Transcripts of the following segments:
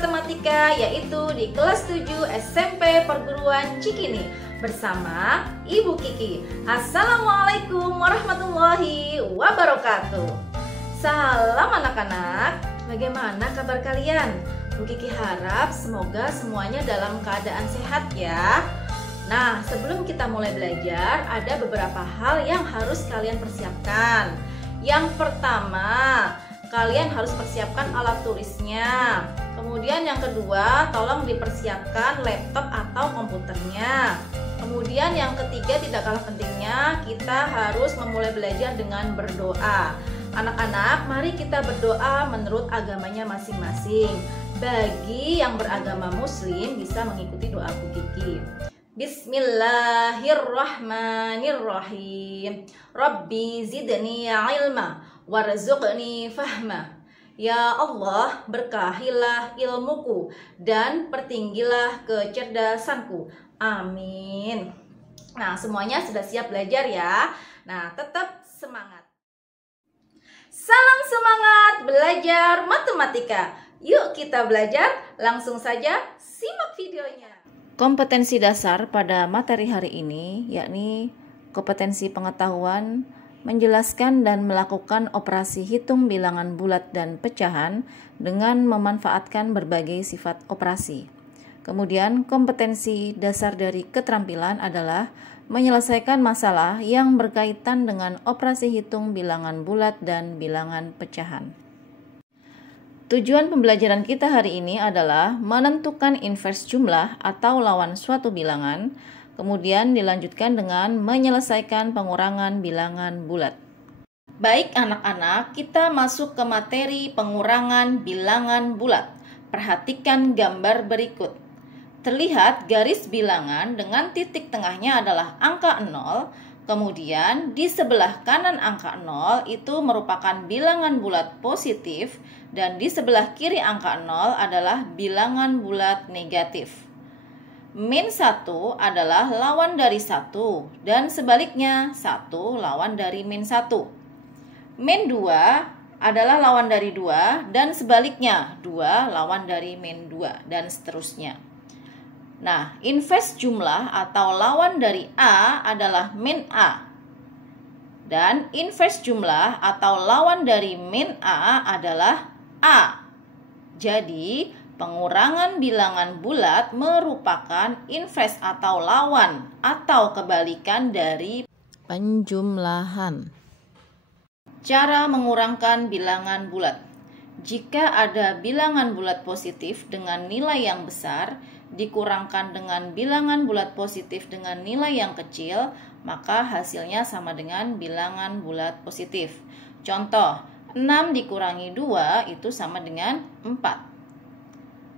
matematika, yaitu di kelas 7 SMP Perguruan Cikini bersama Ibu Kiki. Assalamualaikum warahmatullahi wabarakatuh. Salam anak-anak, bagaimana kabar kalian? Bu Kiki harap semoga semuanya dalam keadaan sehat ya. Nah, sebelum kita mulai belajar, ada beberapa hal yang harus kalian persiapkan. Yang pertama, kalian harus persiapkan alat tulisnya. Kemudian yang kedua, tolong dipersiapkan laptop atau komputernya. Kemudian yang ketiga, tidak kalah pentingnya, kita harus memulai belajar dengan berdoa. Anak-anak, mari kita berdoa menurut agamanya masing-masing. Bagi yang beragama Muslim bisa mengikuti doa Bu Kiki. Bismillahirrahmanirrahim. Rabbi zidni ilma warzuqni fahma. Ya Allah, berkahilah ilmuku dan pertinggilah kecerdasanku. Amin. Nah, semuanya sudah siap belajar ya. Nah, tetap semangat. Salam semangat belajar matematika. Yuk kita belajar, langsung saja simak videonya. Kompetensi dasar pada materi hari ini yakni kompetensi pengetahuan menjelaskan dan melakukan operasi hitung bilangan bulat dan pecahan dengan memanfaatkan berbagai sifat operasi. Kemudian kompetensi dasar dari keterampilan adalah menyelesaikan masalah yang berkaitan dengan operasi hitung bilangan bulat dan bilangan pecahan. Tujuan pembelajaran kita hari ini adalah menentukan inverse jumlah atau lawan suatu bilangan, kemudian dilanjutkan dengan menyelesaikan pengurangan bilangan bulat. Baik anak-anak, kita masuk ke materi pengurangan bilangan bulat. Perhatikan gambar berikut. Terlihat garis bilangan dengan titik tengahnya adalah angka 0, kemudian di sebelah kanan angka 0 itu merupakan bilangan bulat positif, dan di sebelah kiri angka 0 adalah bilangan bulat negatif. Min 1 adalah lawan dari 1 dan sebaliknya 1 lawan dari min 1. Min 2 adalah lawan dari 2 dan sebaliknya 2 lawan dari min 2 dan seterusnya. Nah, inverse jumlah atau lawan dari A adalah min A. Dan inverse jumlah atau lawan dari min A adalah A. Jadi, pengurangan bilangan bulat merupakan inverse atau lawan atau kebalikan dari penjumlahan. Cara mengurangkan bilangan bulat. Jika ada bilangan bulat positif dengan nilai yang besar dikurangkan dengan bilangan bulat positif dengan nilai yang kecil, maka hasilnya sama dengan bilangan bulat positif. Contoh, 6 dikurangi 2 itu sama dengan 4.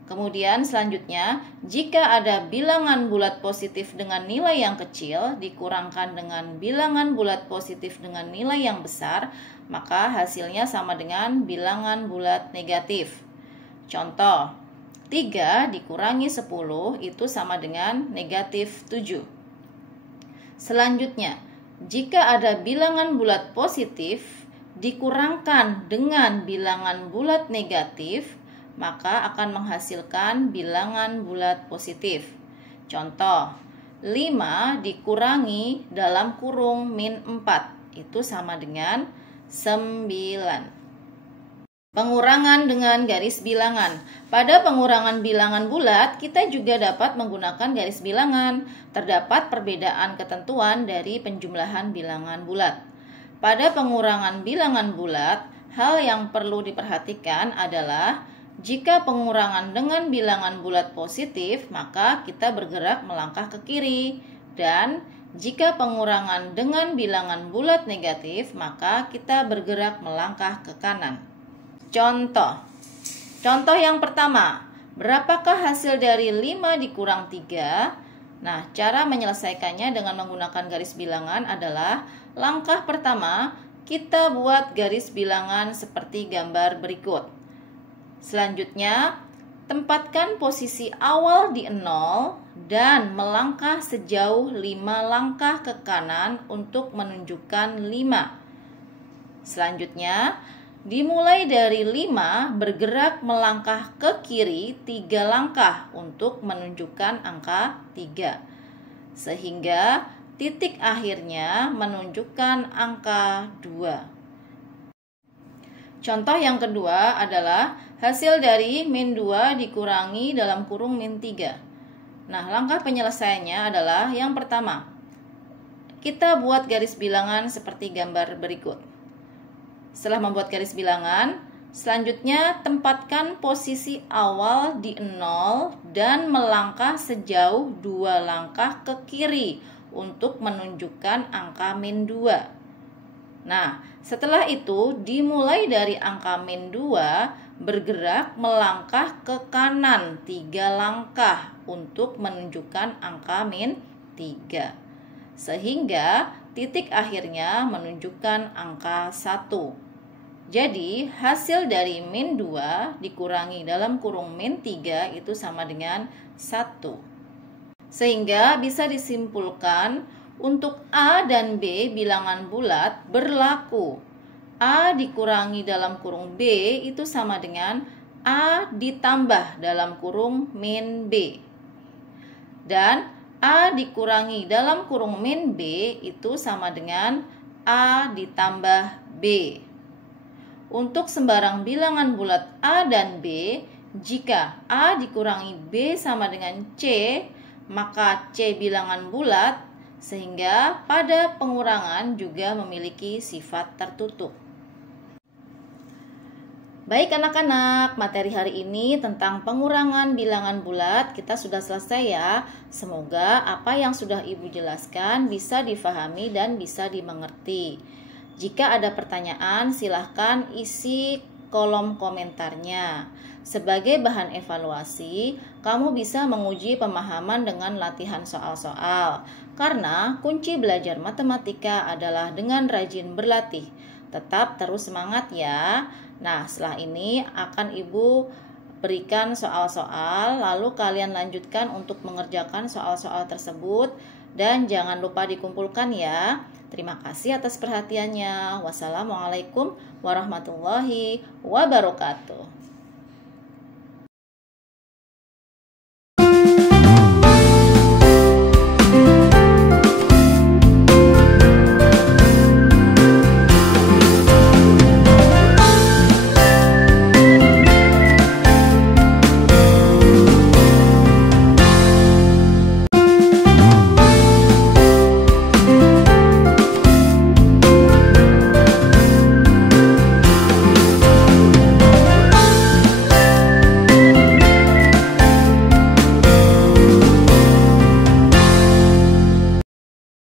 Kemudian selanjutnya, jika ada bilangan bulat positif dengan nilai yang kecil dikurangkan dengan bilangan bulat positif dengan nilai yang besar, maka hasilnya sama dengan bilangan bulat negatif. Contoh, 3 dikurangi 10 itu sama dengan negatif 7. Selanjutnya, jika ada bilangan bulat positif dikurangkan dengan bilangan bulat negatif, maka akan menghasilkan bilangan bulat positif. Contoh, 5 dikurangi dalam kurung min 4 itu sama dengan 9. Pengurangan dengan garis bilangan. Pada pengurangan bilangan bulat, kita juga dapat menggunakan garis bilangan. Terdapat perbedaan ketentuan dari penjumlahan bilangan bulat. Pada pengurangan bilangan bulat, hal yang perlu diperhatikan adalah jika pengurangan dengan bilangan bulat positif, maka kita bergerak melangkah ke kiri. Dan jika pengurangan dengan bilangan bulat negatif, maka kita bergerak melangkah ke kanan. Contoh yang pertama, berapakah hasil dari 5 dikurang 3? Nah, cara menyelesaikannya dengan menggunakan garis bilangan adalah langkah pertama, kita buat garis bilangan seperti gambar berikut. Selanjutnya, tempatkan posisi awal di 0 dan melangkah sejauh 5 langkah ke kanan untuk menunjukkan 5. Selanjutnya, Dimulai dari 5, bergerak melangkah ke kiri 3 langkah untuk menunjukkan angka 3. Sehingga titik akhirnya menunjukkan angka 2. Contoh yang kedua adalah hasil dari min 2 dikurangi dalam kurung min 3. Nah, langkah penyelesaiannya adalah yang pertama, kita buat garis bilangan seperti gambar berikut. Setelah membuat garis bilangan, selanjutnya tempatkan posisi awal di 0 dan melangkah sejauh 2 langkah ke kiri untuk menunjukkan angka min 2. Nah, setelah itu dimulai dari angka min 2, bergerak melangkah ke kanan 3 langkah untuk menunjukkan angka min 3. Sehingga titik akhirnya menunjukkan angka 1. Jadi hasil dari min 2 dikurangi dalam kurung min 3 itu sama dengan 1. Sehingga bisa disimpulkan untuk A dan B bilangan bulat berlaku. A dikurangi dalam kurung B itu sama dengan A ditambah dalam kurung min B. Dan A dikurangi dalam kurung min B itu sama dengan A ditambah B. Untuk sembarang bilangan bulat A dan B, jika A dikurangi B sama dengan C, maka C bilangan bulat, sehingga pada pengurangan juga memiliki sifat tertutup. Baik anak-anak, materi hari ini tentang pengurangan bilangan bulat kita sudah selesai ya. Semoga apa yang sudah Ibu jelaskan bisa difahami dan bisa dimengerti. Jika ada pertanyaan, silahkan isi kolom komentarnya. Sebagai bahan evaluasi, kamu bisa menguji pemahaman dengan latihan soal-soal. Karena kunci belajar matematika adalah dengan rajin berlatih. Tetap terus semangat ya. Nah, setelah ini akan Ibu berikan soal-soal, lalu kalian lanjutkan untuk mengerjakan soal-soal tersebut dan jangan lupa dikumpulkan ya. Terima kasih atas perhatiannya. Wassalamualaikum warahmatullahi wabarakatuh.